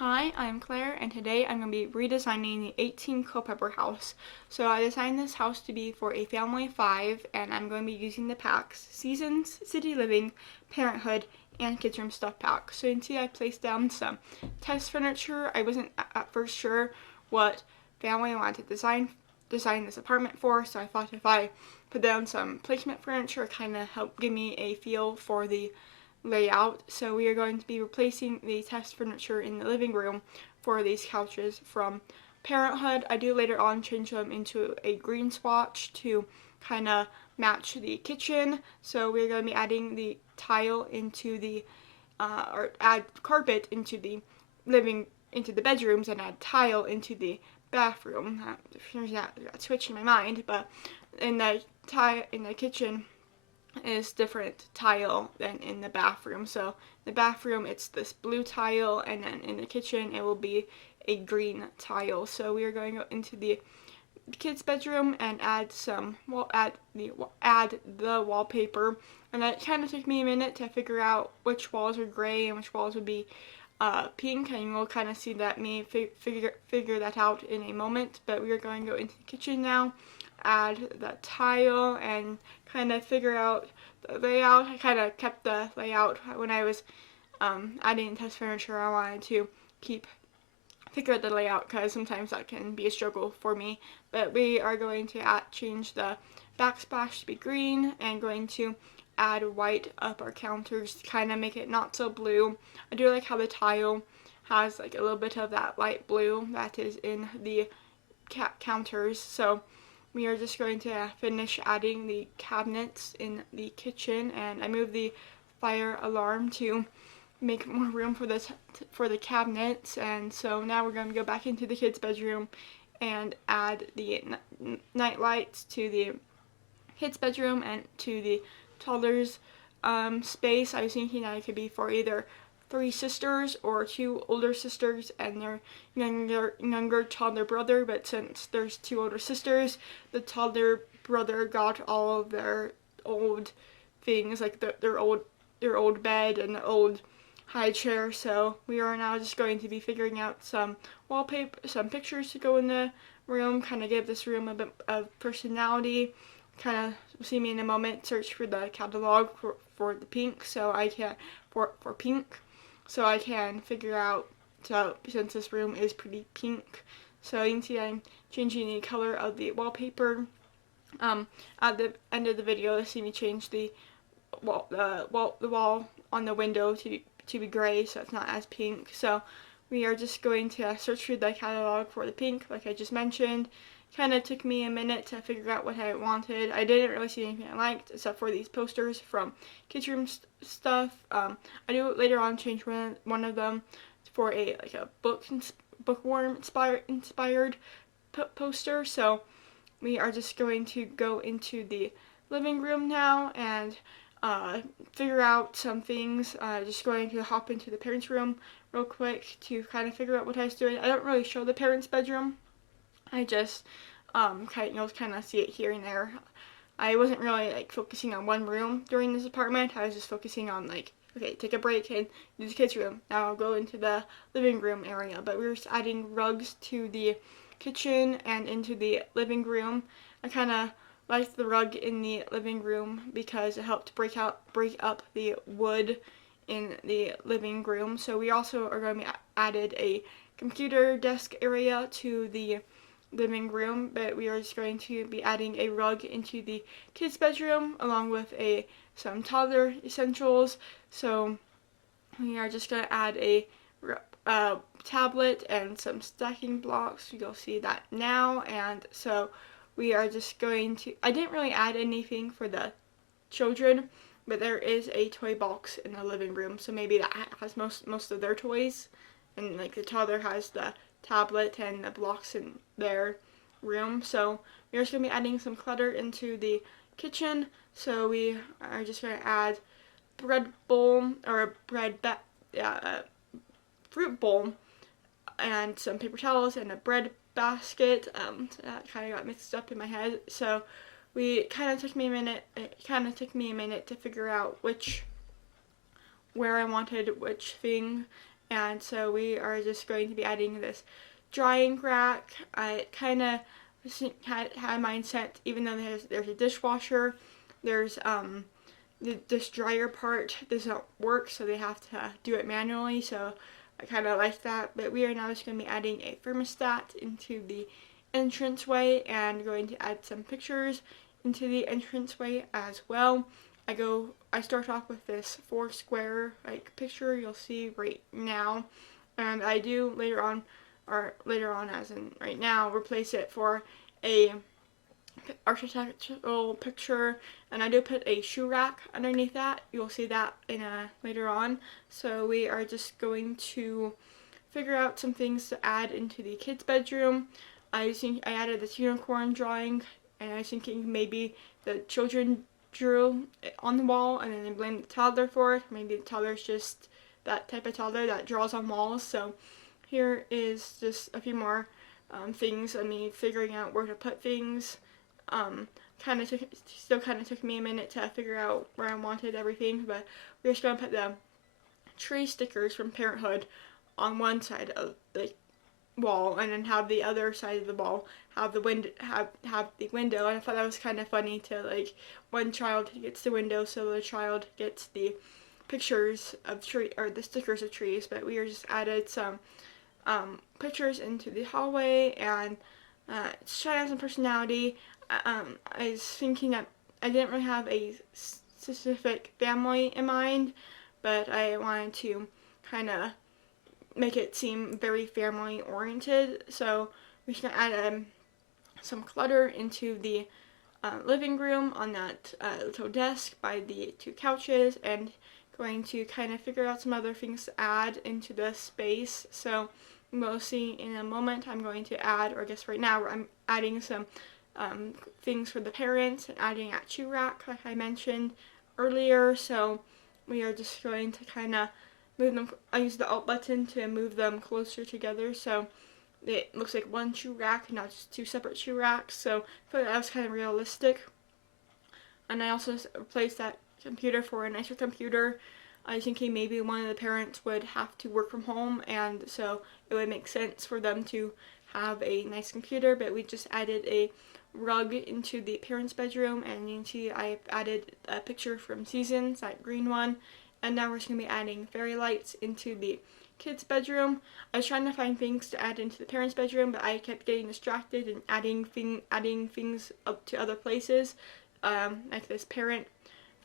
Hi, I'm Claire, and today I'm going to be redesigning the 18 Culpeper house. So I designed this house to be for a family of 5, and I'm going to be using the packs Seasons, City Living, Parenthood, and Kids Room Stuff Pack. So you can see I placed down some test furniture. I wasn't at first sure what family I wanted to design this apartment for, so I thought if I put down some placement furniture, it kind of helped give me a feel for the layout. So we are going to be replacing the test furniture in the living room for these couches from Parenthood. I do later on change them into a green swatch to kind of match the kitchen. So we're going to be adding the tile into the or add carpet into the bedrooms and add tile into the bathroom. That switching my mind, but in the kitchen is different tile than in the bathroom. So in the bathroom it's this blue tile, and then in the kitchen it will be a green tile. So we are going to go into the kids' bedroom and add the wallpaper, and that kind of took me a minute to figure out which walls are gray and which walls would be pink, and you'll kind of see that me figure that out in a moment. But we are going to go into the kitchen now, add the tile, and kind of figure out the layout. I kind of kept the layout when I was adding test furniture. I wanted to figure out the layout because sometimes that can be a struggle for me. But we are going to change the backsplash to be green and going to add white up our counters to kind of make it not so blue. I do like how the tile has like a little bit of that light blue that is in the counters. So we are just going to finish adding the cabinets in the kitchen, and I moved the fire alarm to make more room for the cabinets. And so now we're going to go back into the kids' bedroom and add the night lights to the kids' bedroom and to the toddlers' space. I was thinking that it could be for either 3 sisters or 2 older sisters and their younger toddler brother, but since there's 2 older sisters, the toddler brother got all of their old things, like their old bed and the old high chair. So we are now just going to be figuring out some wallpaper, some pictures to go in the room, kind of give this room a bit of personality. Kind of see me in a moment search for the catalog for the pink, so I can for pink, so I can figure out, so since this room is pretty pink. So you can see I'm changing the color of the wallpaper. At the end of the video, you'll see me change the wall on the window to be gray, so it's not as pink. So we are just going to search through the catalog for the pink, like I just mentioned. Kind of took me a minute to figure out what I wanted. I didn't really see anything I liked except for these posters from Kids Room Stuff. I do later on change one of them for a bookworm inspired poster. So we are just going to go into the living room now and figure out some things. Just going to hop into the parents' room real quick to kind of figure out what I was doing. I don't really show the parents' bedroom. I just kind of see it here and there. I wasn't really like focusing on one room during this apartment. I was just focusing on like, okay, take a break and do the kids' room. Now I'll go into the living room area. But we were just adding rugs to the kitchen and into the living room. I kind of liked the rug in the living room because it helped break up the wood in the living room. So we also are going to be added a computer desk area to the living room, but we are just going to be adding a rug into the kids' bedroom along with some toddler essentials. So we are just going to add a tablet and some stacking blocks. You'll see that now. And so we are just going to, I didn't really add anything for the children, but there is a toy box in the living room, so maybe that has most of their toys, and like the toddler has the tablet and the blocks in their room. So we're just going to be adding some clutter into the kitchen. So we are just going to add bread bowl or fruit bowl and some paper towels and a bread basket. So that kind of got mixed up in my head. So it kind of took me a minute to figure out where I wanted which thing and so we are just going to be adding this drying rack. I kind of had mine set, even though there's a dishwasher, there's this dryer part doesn't work, so they have to do it manually, so I kind of like that. But we are now just going to be adding a thermostat into the entranceway and going to add some pictures into the entranceway as well. I start off with this 4 square picture you'll see right now, and I do later on as in right now, replace it for a architectural picture, and I do put a shoe rack underneath that. You'll see that later on. So we are just going to figure out some things to add into the kids' bedroom. I think I added this unicorn drawing, and I was thinking maybe the children drew it on the wall and then they blamed the toddler for it. Maybe the toddler's just that type of toddler that draws on walls. So here is just a few more things of me figuring out where to put things. Still kind of took me a minute to figure out where I wanted everything, but we're just going to put the tree stickers from Parenthood on one side of the wall, and then have the other side of the wall have the window. And I thought that was kind of funny to one child gets the window, so the child gets the pictures of the stickers of trees. But we just added some pictures into the hallway and try to have some personality. I was thinking that I didn't really have a specific family in mind, but I wanted to kind of make it seem very family oriented. So we can add some clutter into the living room on that little desk by the 2 couches, and going to kind of figure out some other things to add into the space. So we'll see in a moment. I'm going to add, or I guess right now I'm adding some things for the parents and adding a shoe rack like I mentioned earlier. So we are just going to kind of move them. I use the Alt button to move them closer together, so it looks like one shoe rack, not just 2 separate shoe racks. So I thought that was kind of realistic. And I also replaced that computer for a nicer computer. I was thinking maybe one of the parents would have to work from home, and so it would make sense for them to have a nice computer. But we just added a rug into the parents' bedroom, and you can see I added a picture from Seasons, that green one. And now we're just going to be adding fairy lights into the kids' bedroom. I was trying to find things to add into the parents' bedroom, but I kept getting distracted and adding things up to other places, like this parent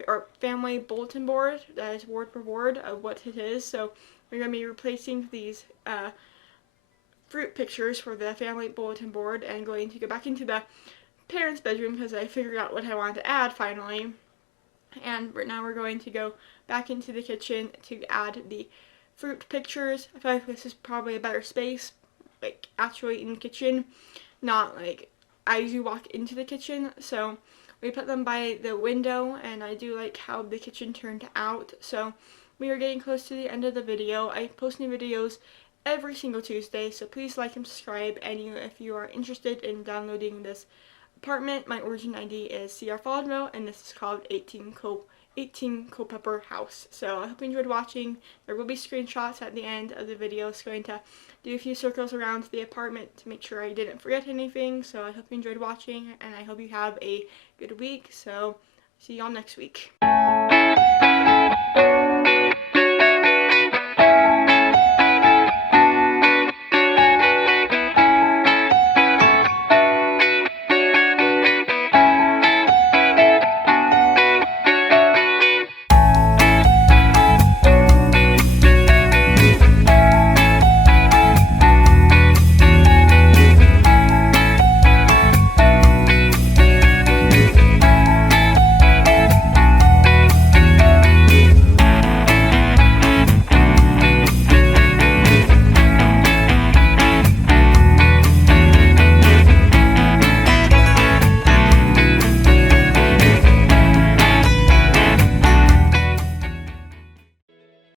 or family bulletin board that is word for word of what it is. So we're going to be replacing these fruit pictures for the family bulletin board and going to go back into the parents' bedroom because I figured out what I wanted to add finally. And now we're going to go back into the kitchen to add the fruit pictures. I feel like this is probably a better space, actually in the kitchen, not as you walk into the kitchen. So we put them by the window, and I do like how the kitchen turned out. So we are getting close to the end of the video. I post new videos every single Tuesday, so please like and subscribe. And if you are interested in downloading this apartment, my origin ID is CR Fallonville, and this is called 18 Culpeper House. So I hope you enjoyed watching. There will be screenshots at the end of the video. It's going to do a few circles around the apartment to make sure I didn't forget anything. So I hope you enjoyed watching, and I hope you have a good week. So see y'all next week.